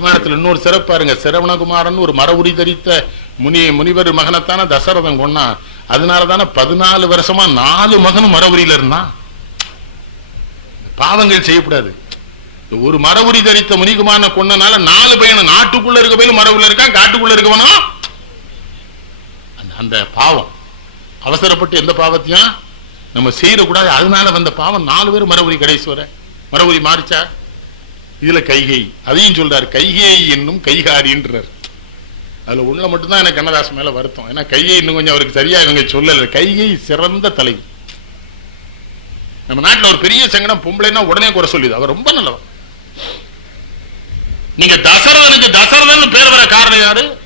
ராமாயணத்தில் இன்னொரு சிறப்பு பாருங்க. சிரவணகுமாரன் ஒரு மரவுரி தரித்த முனி முனிவர் மகனைத்தானே தசரதன் கொன்னான் அதனால தானே பதினாலு வருஷமா நாலு மகனும் மரவுரியில இருந்தான் பாவங்கள் செய்யக்கூடாது. ஒரு மரவுரி தரித்த முனிகுமாரனை கொண்டனால நாலு பையனை நாட்டுக்குள்ள இருக்க பையனும் மரவுல இருக்கான் காட்டுக்குள்ள இருக்கவனும் அந்த- அந்த பாவம். அவசரப்பட்டு எந்த பாவத்தையும் நம்ம செய்யக்கூடாது. அதனால வந்த பாவம் நாலு பேர் மரவுரி கடைசி வர. மரவுரி மாறிச்சா? இதுல கைகை. அதையும் சொல்றாரு கைகை என்னும் கைகாரின்றார். அதுல உள்ள மட்டும்தான் எனக்கு கண்ணதாசன் மேல வருத்தம். ஏன்னா கையை இன்னும் கொஞ்சம் அவருக்கு சரியா இவங்க சொல்லல. கைகை சிறந்த தலைவி. நம்ம நாட்டுல ஒரு பெரிய சங்கடம் பொம்பளைன்னா உடனே குறை சொல்லிது அவர் ரொம்ப நல்லவன் நீங்க தசரதனுக்கு தசரதன் பேர் வர காரணம் யாரு?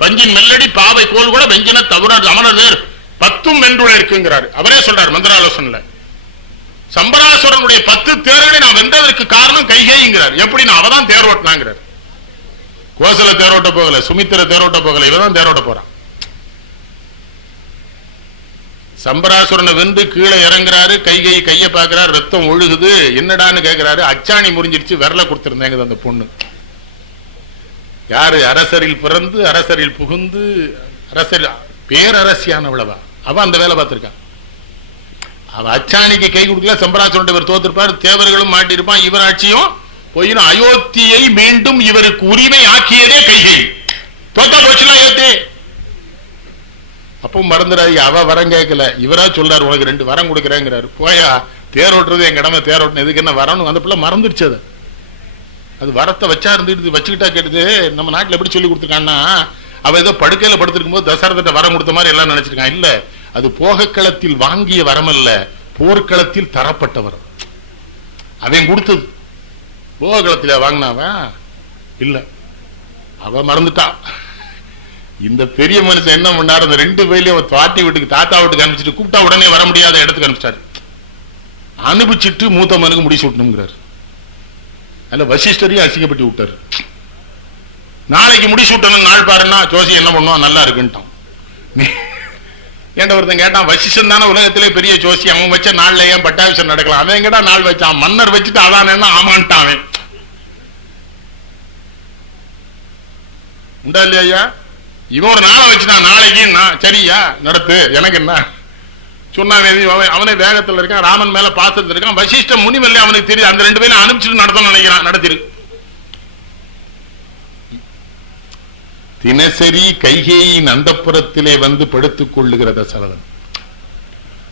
பஞ்சின் மெல்லடி பாவை கோல் கூட வெஞ்சின தவற அமரர் பத்தும் வென்றுள்ள இருக்குங்கிறாரு. அவரே சொல்றாரு மந்திராலோசனையில. சம்பராசுரனுடைய பத்து தேர்களை நான் வென்றதற்கு காரணம் கைகேங்கிறார் நான் அவதான் தேர் ஓட்டினாங்கிறார். கோசல தேரோட்ட போகல சுமித்திர தேரோட்ட போகல இவதான் தேரோட்ட போறான். சம்பராசுரனை வென்று கீழே இறங்குறாரு கைகை கைய பாக்குறாரு ரத்தம் ஒழுகுது. என்னடான்னு கேட்கிறாரு அச்சாணி முறிஞ்சிருச்சு விரல கொடுத்திருந்தாங்க அந்த பொண்ணு. யாரு? அரசரில் பிறந்து அரசரில் புகுந்து அரசர் பேரரசியானவளவா? அவ அந்த வேலை பார்த்திருக்கான். அச்சாணிக்கு கை கொடுக்கல சம்பராசுரன் இவர் தோத்திருப்பார் தேவர்களும் மாட்டிருப்பான் இவர் ஆட்சியும் போயிடும் அயோத்தியை மீண்டும் இவருக்கு உரிமை ஆக்கியதே கைகை தோத்தா போச்சுல அயோத்தி. அப்பவும் மறந்துடாது அவ வரம் கேட்கல. இவரா சொல்றாரு உனக்கு ரெண்டு வரம் கொடுக்குறேங்கிறாரு. போயா தேர் ஓட்டுறது என் கடமை தேர் ஓட்டணும் எதுக்கு என்ன வரணும்? அந்த பிள்ளை மறந்துடுச்சு அது. அது வரத்தை வச்சா இருந்துட்டு வச்சுக்கிட்டா கேட்டது நம்ம நாட்டில் எப்படி சொல்லி கொடுத்துருக்கான்னா அவ ஏதோ படுக்கையில படுத்திருக்கும் போது தசரத்திட்ட வரம் கொடுத்த மாதிரி எல்லாம் நினைச்சிருக்கான். இல்லை அது போகக்களத்தில் வாங்கிய வரம் அல்ல போர்க்களத்தில் தரப்பட்ட வரம். அவன் கொடுத்தது. போகக்களத்தில் வாங்கினாவன் இல்ல. அவ மறந்துட்டா. இந்த பெரிய மனுஷன் என்ன பண்ணாரு? அந்த ரெண்டு பேர்லயும் அவன் பாட்டி வீட்டுக்கு தாத்தா வீட்டுக்கு அனுப்பிச்சிட்டு கூப்பிட்டா உடனே வர முடியாத இடத்துக்கு அனுப்பிச்சிட்டாரு. அனுப்பிச்சிட்டு மூத்த மனுக்கு முடிச்சு விட்டணுங்கிறாரு அதுல வசிஷ்டரையும் அசிங்கப்பட்டு விட்டாரு. நாளைக்கு முடிச்சு விட்டணும் நாள் பாருன்னா ஜோசி என்ன பண்ணுவான்? நல்லா இருக்குன்ட்டான். ஏன்டா ஒருத்தன் கேட்டான் வசிஷன் தானே உலகத்திலே பெரிய ஜோசி அவன் வச்ச நாள்ல ஏன் பட்டாபிஷன் நடக்கலாம்? அவன் எங்கடா நாள் வச்சான்? மன்னர் வச்சுட்டு அதான் என்ன ஆமான்ட்டான் அவன். உண்டா இல்லையா ஐயா? இவன் ஒரு நாளை வச்சுட்டான் நாளைக்கு நான் சரியா நடத்து. எனக்கு என்ன? சொன்னான் அவன் அவனே வேகத்துல இருக்கான். ராமன் மேல பாசத்துல இருக்கான். வசிஷ்ட முனிமல்ல அவனுக்கு தெரியும். அந்த ரெண்டு பேரும் அனுப்பிச்சுட்டு நடத்தணும்னு நினைக்கிறான். நடத்திரு. தினசரி கைகேயின் அந்தப்புறத்திலே வந்து படுத்துக் கொள்ளுகிற தசரதன்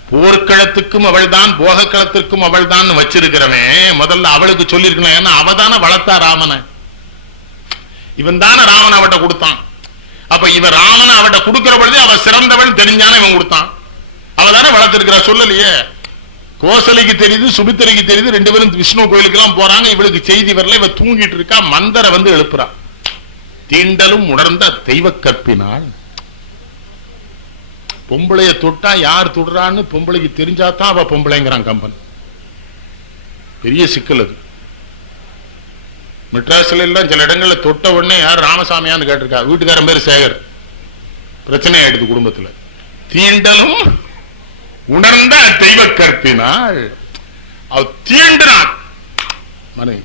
போர்க்களத்துக்கும் அவள்தான் போகக்களத்திற்கும் அவள்தான் வச்சிருக்கிறவன். முதல்ல அவளுக்கு சொல்லியிருக்கணும். ஏன்னா அவ தானே வளர்த்தா ராமனை. இவன் தானே ராமன் அவட்ட கொடுத்தான். அப்ப இவன் ராமன் அவட்ட கொடுக்கிற பொழுது அவ சிறந்தவள் தெரிஞ்சான இவன் கொடுத்தான். அவ தானே வளர்த்திருக்கிறா சொல்லலையே. கோசலைக்கு தெரியுது சுமித்திரைக்கு தெரியுது ரெண்டு பேரும் விஷ்ணு கோயிலுக்கு எல்லாம் போறாங்க. இவளுக்கு செய்தி வரல இவ தூங்கிட்டு இருக்கா மந்தரை வந்து எழுப்புறா. தீண்டலும் உணர்ந்த தெய்வ கற்பினாள் பொம்பளைய தொட்டா யார் தொடுறான்னு பொம்பளைக்கு தெரிஞ்சாதான் அவ பொம்பளைங்கிறான் கம்பன். பெரிய சிக்கல் அது. மெட்ராஸ்ல எல்லாம் சில இடங்கள்ல தொட்ட உடனே யார் ராமசாமியான்னு கேட்டிருக்கா. வீட்டுக்காரன் பேர் சேகர். பிரச்சனை ஆயிடுது குடும்பத்துல. தீண்டலும் உணர்ந்த தெய்வ கற்பினாள் அவ தீண்டினான் மனைவி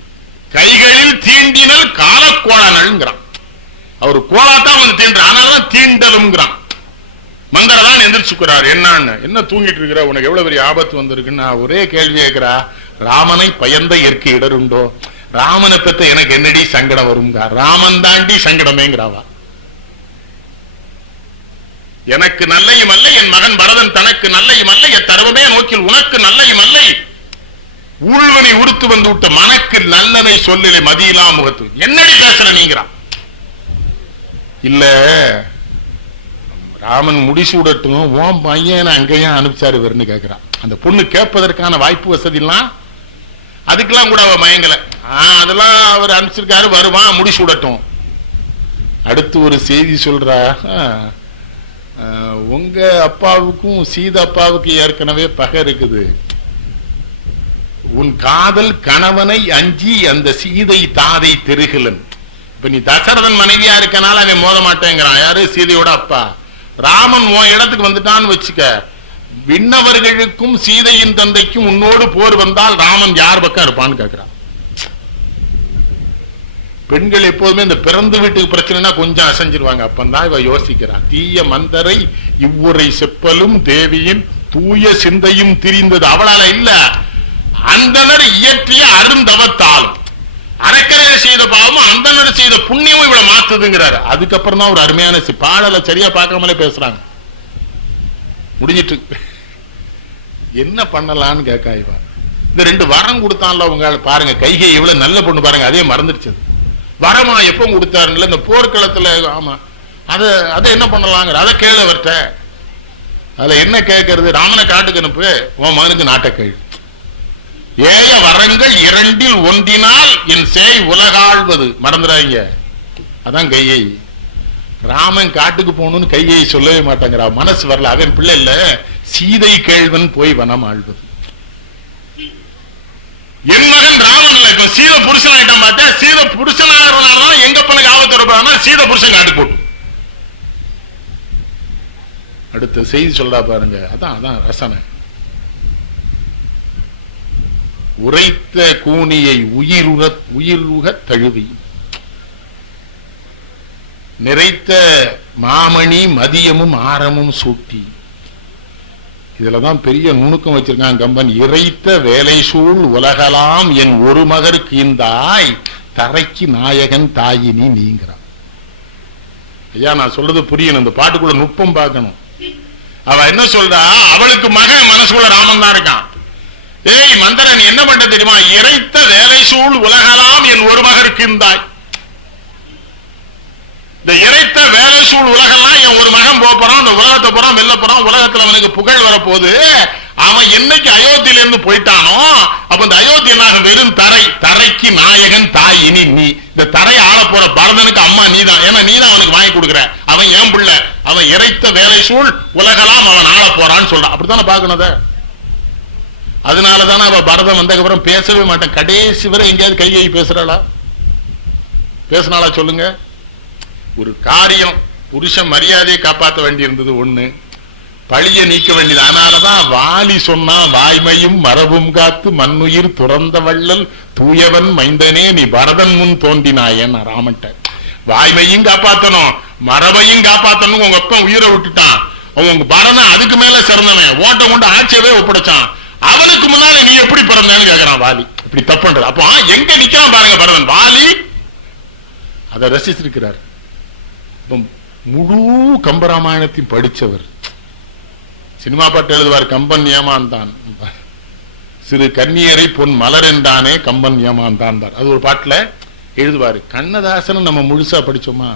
கைகளில் தீண்டினால் காலக்கோளானல்ங்கிறான். அவர் கோலாத்தான் வந்து தீண்டுற ஆனாலும் தீண்டலும்ங்கிறான். மந்தரதான் எந்திரிச்சுக்கிறார். என்னன்னு? என்ன தூங்கிட்டு இருக்கிற? உனக்கு எவ்வளவு பெரிய ஆபத்து வந்திருக்குன்னு ஒரே கேள்வி கேட்கிறா. ராமனை பயந்த இயற்கை இடருண்டோ? ராமனை பெத்த எனக்கு என்னடி சங்கடம் வருங்க ராமன் தாண்டி சங்கடமேங்கிறாவா? எனக்கு நல்லையும் அல்ல என் மகன் பரதன் தனக்கு நல்லையும் அல்ல என் தருவமே நோக்கில் உனக்கு நல்லையும் அல்ல. ஊழ்வனை உடுத்து வந்து விட்ட மனக்கு நல்லதை சொல்லலை மதியிலா முகத்து. என்னடி பேசுற நீங்கிறான்? இல்ல. ராமன் முடிசூடட்டும் ஓம் பையன் அங்கேயும் அனுப்பிச்சாரு வருன்னு கேட்குறான் அந்த பொண்ணு கேட்பதற்கான வாய்ப்பு வசதி எல்லாம் அதுக்கெல்லாம் கூட அவ மயங்கல. அதெல்லாம் அவர் அனுப்பிச்சிருக்காரு வருவான் முடிசூடட்டும் அடுத்து ஒரு செய்தி சொல்றா உங்க அப்பாவுக்கும் சீதா அப்பாவுக்கு ஏற்கனவே பகை இருக்குது. உன் காதல் கணவனை அஞ்சி அந்த சீதை தாதை தெருகலன். இப்ப நீ தசரதன் மனைவியா இருக்கனால அவன் மோத மாட்டேங்கிறான். யாரு? சீதையோட அப்பா. ராமன் உன் இடத்துக்கு வந்துட்டான்னு வச்சுக்க விண்ணவர்களுக்கும் சீதையின் தந்தைக்கும் உன்னோடு போர் வந்தால் ராமன் யார் பக்கம் இருப்பான்னு கேட்கிறான் பெண்கள் எப்போதுமே இந்த பிறந்து வீட்டுக்கு பிரச்சனைனா கொஞ்சம் அசைஞ்சிருவாங்க. அப்பந்தான் இவ யோசிக்கிறான் தீய மந்தரை இவ்வுரை செப்பலும் தேவியின் தூய சிந்தையும் திரிந்தது. அவளால இல்ல. அந்தனர் இயற்றிய அருந்தவத்தாலும் அறக்கரையை செய்த பாவமும் அந்த செய்த புண்ணியமும் இவளை மாத்துதுங்கிறாரு. அதுக்கப்புறம் தான் ஒரு அருமையான பாடலை சரியா பார்க்காமலே பேசுறாங்க. முடிஞ்சிட்டு என்ன பண்ணலாம்னு கேட்கா இவா. இந்த ரெண்டு வரம் கொடுத்தான்ல உங்க பாருங்க. கைகை இவ்வளவு நல்ல பொண்ணு பாருங்க. அதே மறந்துடுச்சு வரமா எப்ப கொடுத்தாருல இந்த போர்க்களத்துல ஆமா. அத அதை என்ன பண்ணலாங்கிற அதை கேள வர்ட்ட அதுல என்ன கேட்கறது ராமனை காட்டுக்கு அனுப்பு. உன் மகனுக்கு நாட்டை கேள்வி ஏய வரங்கள் இரண்டில் ஒன்றினால் என் சேய் உலகாழ்வது. மறந்துடாங்க அதான் கையை. ராமன் காட்டுக்கு போகணும்னு கையை சொல்லவே மாட்டாங்கிறா மனசு வரல. அவன் பிள்ளை இல்ல. சீதை கேள்வன் போய் வனம் ஆழ்வது. என் மகன் ராமன் இல்ல. இப்ப சீத புருஷன் ஆயிட்டான் பார்த்தா சீத புருஷன் ஆகிறனாலதான் எங்க பொண்ணுக்கு ஆபத்து வரப்போறான்னா சீத புருஷன் காட்டு போட்டு அடுத்த செய்தி சொல்றா பாருங்க. அதான் அதான் ரசனை. உரைத்த கூனியை உயிருக உயிருக தழுவி. நிறைத்த மாமணி மதியமும் ஆரமும் சூட்டி. இதுலதான் பெரிய நுணுக்கம் வச்சிருக்கான் கம்பன். இறைத்த வேலை சூழ் உலகலாம் என் ஒரு மகருக்கு இந்தாய் தரைக்கு நாயகன் தாயினி நீங்கிறான். ஐயா நான் சொல்றது புரியணும். இந்த பாட்டுக்குள்ள நுட்பம் பார்க்கணும். அவ என்ன சொல்றா? அவளுக்கு மகன் மனசுக்குள்ள ராமன் தான் இருக்கான். ஏய் மந்தரன் என்ன பண்ண தெரியுமா? இறைத்த வேலை சூழ் உலகலாம் என் ஒரு மகருக்கு இருந்தாய் இந்த இறைத்த வேலை சூழ் உலகெல்லாம் என் ஒரு மகன் போக போறான் இந்த உலகத்தை போறான் வெல்ல போறான் உலகத்துல அவனுக்கு புகழ் வரப்போகுது. அவன் என்னைக்கு அயோத்தியில இருந்து போயிட்டானோ அப்ப இந்த அயோத்தி என்னாகும் வெறும் தரை. தரைக்கு நாயகன் தாய் இனி நீ. இந்த தரையை ஆள போற பரதனுக்கு அம்மா நீதான். ஏன்னா நீதான் அவனுக்கு வாங்கி கொடுக்குற. அவன் ஏன் புள்ள? அவன் இறைத்த வேலை சூழ் உலகெல்லாம் அவன் ஆள போறான்னு சொல்றான். அப்படித்தானே பாக்கணும் அதை அதனாலதானே அவ பரதம் வந்ததுக்கப்புறம் பேசவே மாட்டேன். கடைசி வரை எங்கேயாவது கையை பேசுறாளா? பேசினாளா சொல்லுங்க. ஒரு காரியம் புருஷன் மரியாதையை காப்பாற்ற வேண்டியிருந்தது ஒண்ணு. பழிய நீக்க வேண்டியது. அதனாலதான் வாலி சொன்னா வாய்மையும் மரபும் காத்து மண்ணுயிர் துறந்த வள்ளல் தூயவன் மைந்தனே நீ பரதன் முன் தோன்றினாயன் ராமன்ட்ட. வாய்மையும் காப்பாத்தணும் மரபையும் காப்பாத்தணும் உங்க அப்பன் உயிரை விட்டுட்டான். உங்க பரதன் அதுக்கு மேல சிறந்தவன். ஓட்டம் கொண்டு ஆட்சியவே ஒப்படைச்சான். அவனுக்கு முன்னால நீ எப்படி பிறந்தேன்னு கேக்குறான் வாலி. இப்படி தப்புன்றது அப்போ எங்க நிக்கிறான் பாருங்க பரதன். வாலி அதை ரசிச்சிருக்கிறார். முழு கம்பராமாயணத்தையும் படிச்சவர். சினிமா பாட்டு எழுதுவார் கம்பன் ஏமாந்தான். சிறு கன்னியரை பொன் மலர் என்றானே கம்பன் ஏமாந்தான் அது ஒரு பாட்டுல எழுதுவாரு. கண்ணதாசன் நம்ம முழுசா படிச்சோமா?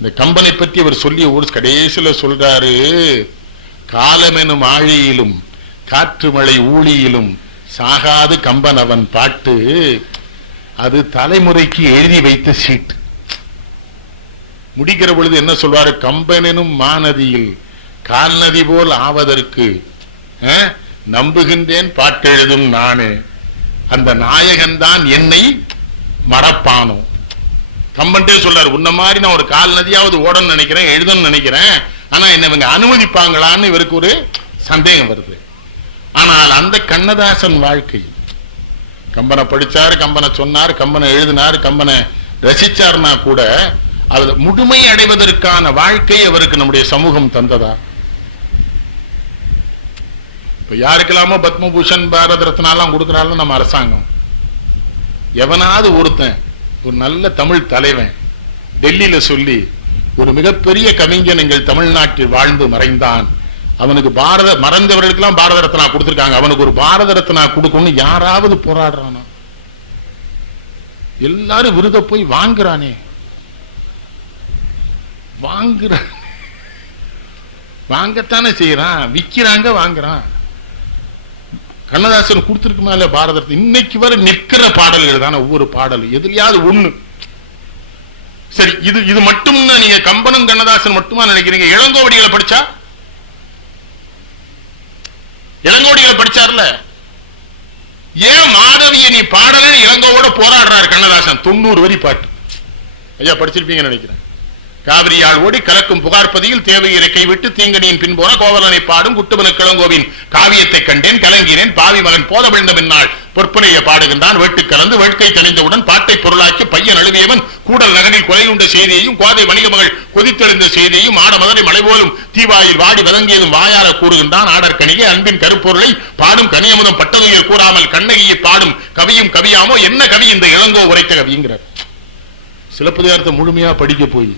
இந்த கம்பனை பற்றி அவர் சொல்லிய ஒரு கடைசியில சொல்றாரு காலமெனும் ஆழியிலும் காற்று மழை ஊழியிலும் சாகாது கம்பன் அவன் பாட்டு அது தலைமுறைக்கு எழுதி வைத்த சீட்டு. முடிக்கிற பொழுது என்ன சொல்வாரு? கம்பனெனும் மாநதியில் கால்நதி போல் ஆவதற்கு நம்புகின்றேன் பாட்டெழுதும் நானே. அந்த நாயகன் தான் என்னை மறப்பானோ. கம்பன்ட்டே சொல்றாரு உன்ன மாதிரி நான் ஒரு கால் நதியாவது ஓடணும்னு நினைக்கிறேன் எழுதணும்னு நினைக்கிறேன். ஆனா என்ன இவங்க அனுமதிப்பாங்களான்னு இவருக்கு ஒரு சந்தேகம் வருது. ஆனால் அந்த கண்ணதாசன் வாழ்க்கை கம்பனை படிச்சாரு கம்பனை சொன்னார் கம்பனை எழுதினார் கம்பனை ரசிச்சார்னா கூட அது முழுமை அடைவதற்கான வாழ்க்கை அவருக்கு நம்முடைய சமூகம் தந்ததா? இப்ப யாருக்கெல்லாமோ பத்மபூஷன் பாரத ரத்னாலாம் கொடுக்கறாலும் நம்ம அரசாங்கம். எவனாவது ஒருத்தன் ஒரு நல்ல தமிழ் தலைவன் டெல்லியில சொல்லி ஒரு மிகப்பெரிய கவிஞன் எங்கள் தமிழ்நாட்டில் வாழ்ந்து மறைந்தான். அவனுக்கு பாரத மறைந்தவர்களுக்கெல்லாம் பாரத ரத்னா கொடுத்துருக்காங்க. அவனுக்கு ஒரு பாரத ரத்னா கொடுக்கணும்னு யாராவது போராடுறானா? எல்லாரும் விருத போய் வாங்குறானே. வாங்குற வாங்கத்தானே செய்யறான். விக்கிறாங்க வாங்குறான். கண்ணதாசன் கொடுத்துருக்குமா இல்ல பாரத ரத்னா. இன்னைக்கு வரை நிற்கிற பாடல்கள் தானே ஒவ்வொரு பாடல் எதுலயாவது ஒண்ணு. சரி இது இது மட்டும் நீங்க கம்பனும் கண்ணதாசன் மட்டுமா நினைக்கிறீங்க? இளங்கோவடிகளை படிச்சா? இளங்கோடிகள் படிச்சார்ல? ஏன் மாதவிய நீ பாடலன்னு இளங்கோவோட போராடுறாரு கண்ணதாசன்? தொண்ணூறு வரி பாட்டு. ஐயா படிச்சிருப்பீங்கன்னு நினைக்கிறேன். காவிரியால் ஓடி கலக்கும் புகார் பதியில் தேவையரை கைவிட்டு தீங்கனியின் பின்போன கோவலனை பாடும் குட்டுமன கிளங்கோவின் காவியத்தை கண்டேன் கலங்கினேன். பாவி மகன் போத விழுந்த பின்னால் பொற்பனையை பாடுகின்றான். வெட்டு கலந்து வேட்கை தணிந்தவுடன் பாட்டை பொருளாக்கி பையன் அழுவியவன். கூடல் நகரில் கொலையுண்ட செய்தியையும் கோதை வணிக மகள் கொதித்தெழுந்த செய்தியையும் ஆட மதுரை மலை போலும் தீவாயில் வாடி வதங்கியதும் வாயார கூறுகின்றான். ஆடற்கணிகை அன்பின் கருப்பொருளை பாடும் கனியமுதம் பட்டதுயர் கூறாமல் கண்ணகியை பாடும் கவியும் கவியாமோ? என்ன கவி இந்த இளங்கோ உரைத்த கவிங்கிறார்? சிலப்பதிகாரத்தை முழுமையா படிக்க போய்.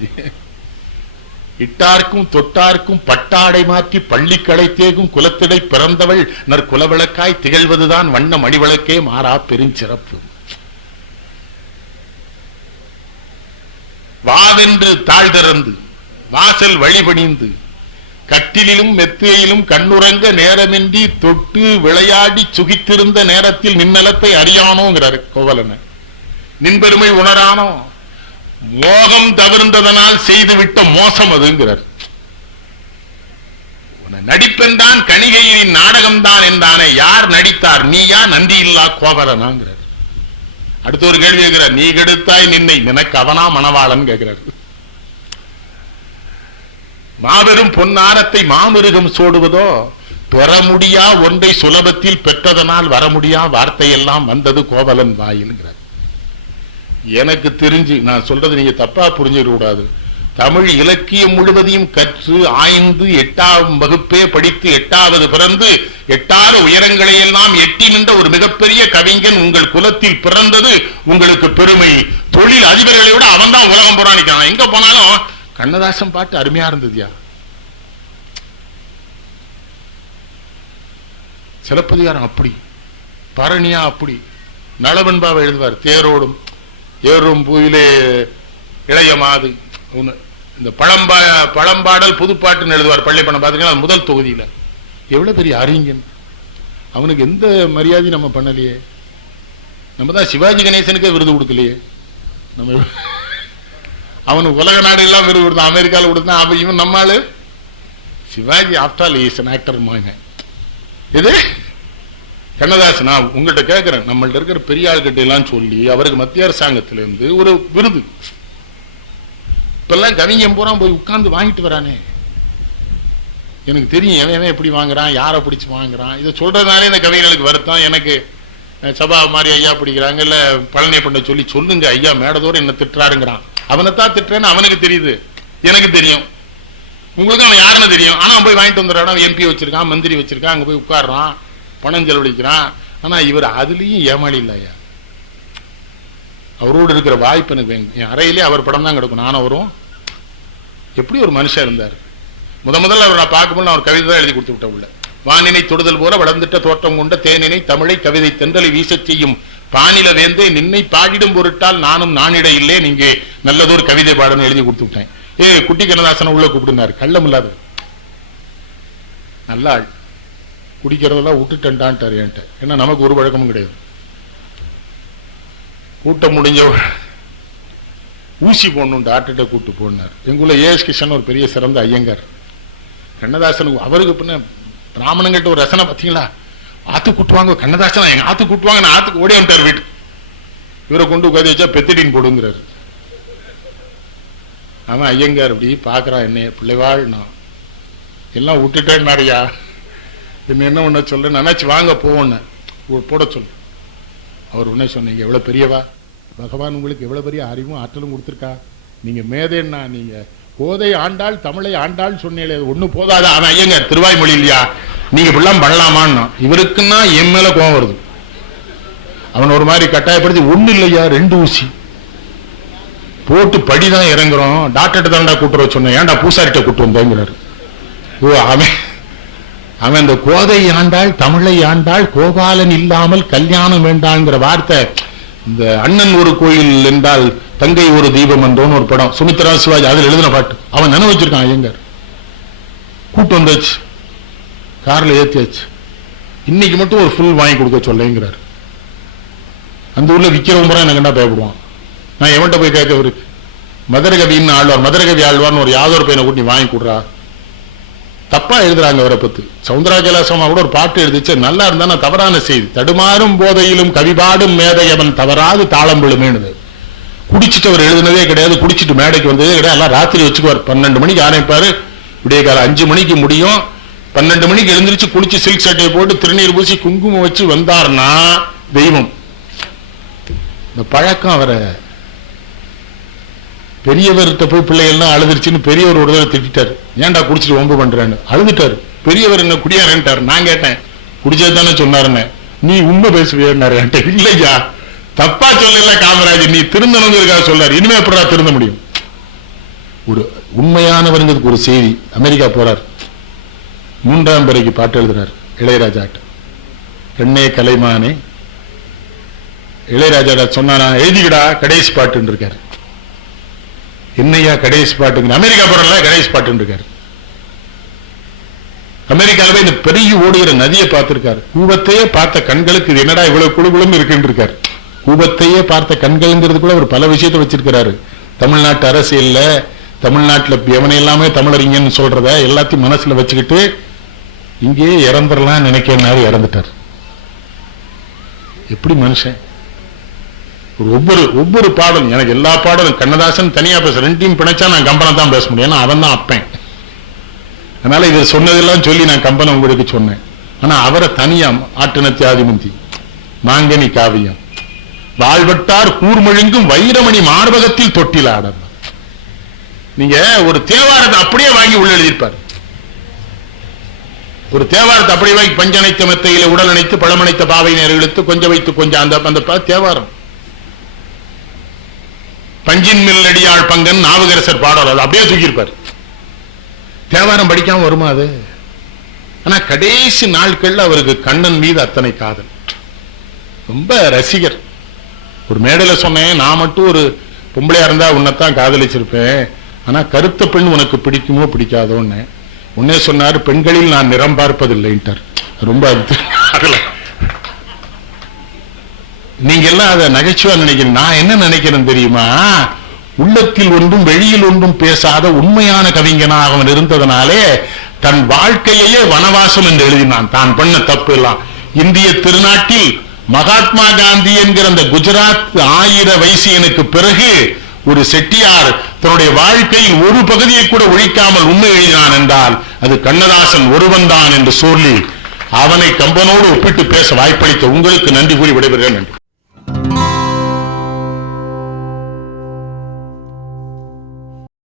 இட்டார்க்கும் தொட்டார்க்கும் பட்டாடை மாற்றி பள்ளி கடை தேகும் குலத்திடை பிறந்தவள் நற்குலவிளக்காய் திகழ்வதுதான் வண்ண மணிவிளக்கே மாறா பெருஞ்சிறப்பு. வாவென்று தாழ்திறந்து வாசல் வழிபணிந்து கட்டிலிலும் மெத்தையிலும் கண்ணுறங்க நேரமின்றி தொட்டு விளையாடி சுகித்திருந்த நேரத்தில் நின்னலத்தை அறியானோங்கிறார் கோவலன. நின்பெருமை உணரானோ? மோகம் தவிர்ந்ததனால் செய்துவிட்ட மோசம் அதுங்கிறார். நடிப்பென்தான் நடிப்பென்றான் கணிகையின் நாடகம்தான் என்றானே யார் நடித்தார்? நீயா நந்தி இல்லா? கோபரனாங்கிறார் அடுத்த ஒரு கேள்வி கேட்கிறார் நீ கெடுத்தாய் நின்னை நினக்கு அவனா மணவாளன்? கேட்கிறார். மாபெரும் பொன்னாரத்தை மாமிருகம் சோடுவதோ பெற முடியா? ஒன்றை சுலபத்தில் பெற்றதனால் வர முடியா? வார்த்தையெல்லாம் வந்தது கோவலன் வாயில்ங்கிறார். எனக்கு தெரிஞ்சு நான் சொல்றது நீங்க தப்பா புரிஞ்சிடக்கூடாது. தமிழ் இலக்கியம் முழுவதையும் கற்று ஆய்ந்து எட்டாம் வகுப்பே படித்து எட்டாவது பிறந்து எட்டாத உயரங்களை எல்லாம் எட்டி நின்ற ஒரு மிகப்பெரிய கவிஞன் உங்கள் குலத்தில் பிறந்தது உங்களுக்கு பெருமை. தொழில் அதிபர்களை விட அவன் தான் உலகம் புறாணிக்கான் எங்க போனாலும் கண்ணதாசன் பாட்டு அருமையா இருந்ததுயா? சிலப்பதிகாரம் அப்படி பரணியா அப்படி நலவன்பாவை எழுதுவார் தேரோடும். ஏறும் பூவிலே இளைய மாது. இந்த பழம்பா பழம்பாடல் புதுப்பாட்டுன்னு எழுதுவார் பள்ளிப்பணம் பார்த்தீங்கன்னா முதல் தொகுதியில. எவ்வளவு பெரிய அறிஞன். அவனுக்கு எந்த மரியாதையும் நம்ம பண்ணலையே. நம்ம தான் சிவாஜி கணேசனுக்கே விருது கொடுக்கலையே. நம்ம அவனுக்கு உலக நாடு எல்லாம் விருது கொடுத்தான். அமெரிக்காவில் கொடுத்தான். அவன் இவன் நம்மால் Sivaji after all is an actor மாங்க இது கண்ணதாசன் நான் உங்கள்கிட்ட கேட்கிறேன் நம்மள்ட்ட இருக்கிற பெரிய ஆள்கிட்ட எல்லாம் சொல்லி அவருக்கு மத்திய அரசாங்கத்திலிருந்து ஒரு விருது. இப்பெல்லாம் கவிஞன் பூரா போய் உட்கார்ந்து வாங்கிட்டு வரானே. எனக்கு தெரியும் எவன் எவன் எப்படி வாங்குறான் யாரை பிடிச்சு வாங்குறான். இதை சொல்றதுனாலே இந்த கவிஞர்களுக்கு வருத்தம். எனக்கு சபா மாதிரி ஐயா பிடிக்கிறாங்க இல்ல பழனி பண்ண சொல்லி சொல்லுங்க ஐயா மேடதோடு என்ன திட்டுறாருங்கிறான். அவனைத்தான் திட்டுறேன்னு அவனுக்கு தெரியுது. எனக்கு தெரியும். உங்களுக்கு அவன் யாருன்னு தெரியும். ஆனா போய் வாங்கிட்டு வந்துடுறான். எம்பி வச்சிருக்கான் மந்திரி வச்சிருக்கான் அங்க போய் உட்காடுறான் பணம் செலவழிக்கிறான். ஆனா இவர் அதுலயும் ஏமாளி இல்லையா அவரோடு இருக்கிற வாய்ப்பு எனக்கு வேணும். என் அறையிலே அவர் படம் தான் கிடக்கும். நானும் அவரும். எப்படி ஒரு மனுஷன் இருந்தார்? முத முதல்ல அவர் நான் பார்க்கும்போது நான் கவிதை தான் எழுதி கொடுத்து விட்டேன் உள்ள. வானினை தொடுதல் போல வளர்ந்துட்ட தோற்றம் கொண்ட தேனினை தமிழை கவிதை தென்றலை வீசச் செய்யும் பாணில வேந்தே நின்னை பாடிடும் பொருட்டால் நானும் நானிட இல்லை. நீங்க நல்லதொரு கவிதை பாடன்னு எழுதி கொடுத்து விட்டேன். ஏ குட்டி கண்ணதாசனை உள்ள கூப்பிடுனாரு. கள்ளம் இல்லாத நல்ல ஆள். குடிக்கிறதெல்லாம் விட்டுட்டேன்டான்ட்டார் என்கிட்ட. ஏன்னா நமக்கு ஒரு பழக்கமும் கிடையாது. கூட்டம் முடிஞ்ச ஊசி போடணும் டாக்டர்கிட்ட கூப்பிட்டு போனார். எங்குள்ள ஏஎஸ் கிஷன் ஒரு பெரிய சிறந்த ஐயங்கார். கண்ணதாசனுக்கு அவருக்கு பின்ன பிராமணங்கிட்ட ஒரு ரசனை பார்த்தீங்களா? ஆத்து கூட்டுவாங்க கண்ணதாசனா எங்க ஆத்து கூட்டுவாங்க நான் ஆத்துக்கு ஓடி அமிட்டார் வீட்டு இவரை கொண்டு உட்காந்து வச்சா பெத்திடின் போடுங்கிறாரு. அவன் ஐயங்கார் அப்படி பார்க்குறான் என்ன பிள்ளைவாள் நான் எல்லாம் விட்டுட்டேன்னாரியா என்ன என்ன பண்ண சொல்ல? நினைச்சு வாங்க போவோன்னு. போட சொல்லு. அவர் உடனே சொன்னீங்க எவ்வளவு பெரியவா? பகவான் உங்களுக்கு எவ்வளோ பெரிய அறிவும் ஆற்றலும் கொடுத்துருக்கா? நீங்க மேதேன்னா நீங்க கோதை ஆண்டாள் தமிழை ஆண்டாள் சொன்னீங்களே அது போதாது? ஆனால் அவன் ஐயங்க திருவாய்மொழி இல்லையா? நீங்க இப்படிலாம் பண்ணலாமான்னா. இவருக்குன்னா என் மேல கோவம் வருது. அவன் ஒரு மாதிரி கட்டாயப்படுத்தி ஒண்ணு இல்லையா? ரெண்டு ஊசி. போட்டு படிதான் இறங்குறோம். டாக்டர்கிட்ட தான்டா கூட்டுற சொன்னேன். ஏன்டா பூசாரிட்ட கூட்டு வந்தேங்கிறாரு ஓ அவன் அவன் அந்த கோதை ஆண்டாள் தமிழை ஆண்டாள் கோபாலன் இல்லாமல் கல்யாணம் வேண்டாங்கிற வார்த்தை. இந்த அண்ணன் ஒரு கோயில் என்றால் தங்கை ஒரு தீபம் என்றோன்னு ஒரு படம். சுமித்ரா சிவாஜி அதில் எழுதின பாட்டு. அவன் நினைவு வச்சிருக்கான் ஐயங்கார். கூட்டு வந்தாச்சு கார்ல ஏத்தியாச்சு. இன்னைக்கு மட்டும் ஒரு ஃபுல் வாங்கி கொடுக்க சொல்லேங்கிறார். அந்த ஊர்ல விற்கிறவங்க பூரா எனக்கு என்ன பயப்படுவான். நான் எவன்கிட்ட போய் கேட்க இவருக்கு மதுரகவின்னு ஆழ்வார் மதுரகவி ஆழ்வார்னு ஒரு யாதொரு பையனை கூட்டி வாங்கி கொடுறா. தப்பா எழுதுறாங்க அவரை பத்தி. சவுந்தரா கைலாசமா கூட ஒரு பாட்டு எழுதிச்சு நல்லா இருந்தா தவறான செய்தி. தடுமாறும் போதையிலும் கவிபாடும் மேதையவன் தவறாது தாளம்பெழுமேனுது. குடிச்சிட்டு அவர் எழுதுனதே கிடையாது குடிச்சிட்டு மேடைக்கு வந்ததே கிடையாது. எல்லாம் ராத்திரி வச்சுக்குவார். பன்னெண்டு மணிக்கு ஆரம்பிப்பாரு விடிய காலம் அஞ்சு மணிக்கு முடியும். பன்னெண்டு மணிக்கு எழுந்திரிச்சு குளிச்சு சில்க் சட்டையை போட்டு திருநீர் பூசி குங்குமம் வச்சு வந்தார்னா தெய்வம். இந்த பழக்கம் அவரை பெரியவர்கிட்ட போய் பிள்ளைகள்லாம் அழுதுருச்சுன்னு பெரியவர் ஒரு தடவை திட்டாரு ஏன்டா குடிச்சிட்டு ஒம்பு பண்ணுறேன்னு அழுதுட்டாரு. பெரியவர் என்ன குடியாரன்ட்டாரு. நான் கேட்டேன். குடிச்சது தானே சொன்னாருன்னு. நீ உண்மை பேசுவியாரு என்கிட்ட இல்லையா. தப்பா சொல்லல காமராஜர் நீ திருந்தணுங்கிறதுக்காக சொல்லாரு இனிமே எப்படா திருந்த முடியும்? ஒரு உண்மையானவருங்கிறதுக்கு ஒரு செய்தி. அமெரிக்கா போறார். மூன்றாம் பிறைக்கு பாட்டு எழுதுறார். இளையராஜாட்ட கண்ணே கலைமானே. இளையராஜாட்ட சொன்னானா எழுதிக்கடா கடைசி பாட்டுன்னு இருக்காரு. என்னையா கடைசி பாட்டுங்க அமெரிக்கா போறல கடைசி பாட்டுன்னு இருக்காரு அமெரிக்காவில் இந்த பெரிய ஓடுகிற நதியை பார்த்திருக்காரு. கூபத்தையே பார்த்த கண்களுக்கு இது என்னடா இவ்வளவு குழுகுளும் இருக்குன்னு இருக்காரு கூபத்தையே பார்த்த கண்கள்ங்கிறதுக்குள்ள கூட பல விஷயத்தை வச்சிருக்கிறாரு. தமிழ்நாட்டு அரசியல்ல தமிழ்நாட்டுல எவனை எல்லாமே தமிழறிஞன்னு சொல்றத எல்லாத்தையும் மனசுல வச்சுக்கிட்டு இங்கேயே இறந்துடலாம் நினைக்கிறனாரு இறந்துட்டார். எப்படி மனுஷன்? ஒவ்வொரு ஒவ்வொரு பாடலும் எனக்கு எல்லா பாடலும் கண்ணதாசன் தனியா பேச ரெண்டையும் பிணைச்சா நான் கம்பனை தான் பேச முடியும். ஏன்னா அவன் தான் அப்பேன். அதனால இதை சொன்னதெல்லாம் சொல்லி நான் கம்பனை உங்களுக்கு சொன்னேன். ஆனா அவரை தனியாம் ஆட்டினத்தி ஆதிமந்தி மாங்கனி காவியம். வாழ்வட்டார் கூர்மொழுங்கும் வைரமணி மார்பகத்தில் தொட்டிலாடர். நீங்க ஒரு தேவாரத்தை அப்படியே வாங்கி உள்ள எழுதியிருப்பார். ஒரு தேவாரத்தை அப்படியே வாங்கி பஞ்சனைத்த மெத்தையில உடல் அணைத்து பழமணைத்த பாவை இழுத்து கொஞ்சம் வைத்து கொஞ்சம் அந்த அந்த தேவாரம். பஞ்சின் மில்லடியாள் பங்கன் நாவுகரசர் பாடல் அது அப்படியே தூக்கியிருப்பார். தேவாரம் படிக்காம வருமா அது? ஆனா கடைசி நாட்கள்ல அவருக்கு கண்ணன் மீது அத்தனை காதல். ரொம்ப ரசிகர். ஒரு மேடையில சொன்னேன் நான் மட்டும் ஒரு பொம்பளையா இருந்தா உன்னைத்தான் காதலிச்சிருப்பேன். ஆனா கருத்த பெண் உனக்கு பிடிக்குமோ பிடிக்காதோன்னு. உன்னே சொன்னார் பெண்களில் நான் நிறம் பார்ப்பதில்லைன்ட்டார். ரொம்ப அது- அதுல நீங்க எல்லாம் அதை நகைச்சுவா நினைக்கிறீங்க நான் என்ன நினைக்கிறேன் தெரியுமா? உள்ளத்தில் ஒன்றும் வெளியில் ஒன்றும் பேசாத உண்மையான கவிஞனாக அவன் இருந்ததனாலே தன் வாழ்க்கையே வனவாசம் என்று எழுதினான். தான் பண்ண தப்பு எல்லாம் இந்திய திருநாட்டில் மகாத்மா காந்தி என்கிற அந்த குஜராத் ஆயிர வைசியனுக்கு பிறகு ஒரு செட்டியார் தன்னுடைய வாழ்க்கையில் ஒரு பகுதியை கூட ஒழிக்காமல் உண்மை எழுதினான் என்றால் அது கண்ணதாசன் ஒருவன் தான் என்று சொல்லி அவனை கம்பனோடு ஒப்பிட்டு பேச வாய்ப்பளித்த உங்களுக்கு நன்றி கூறி விடைபெறுகிறேன். நன்றி.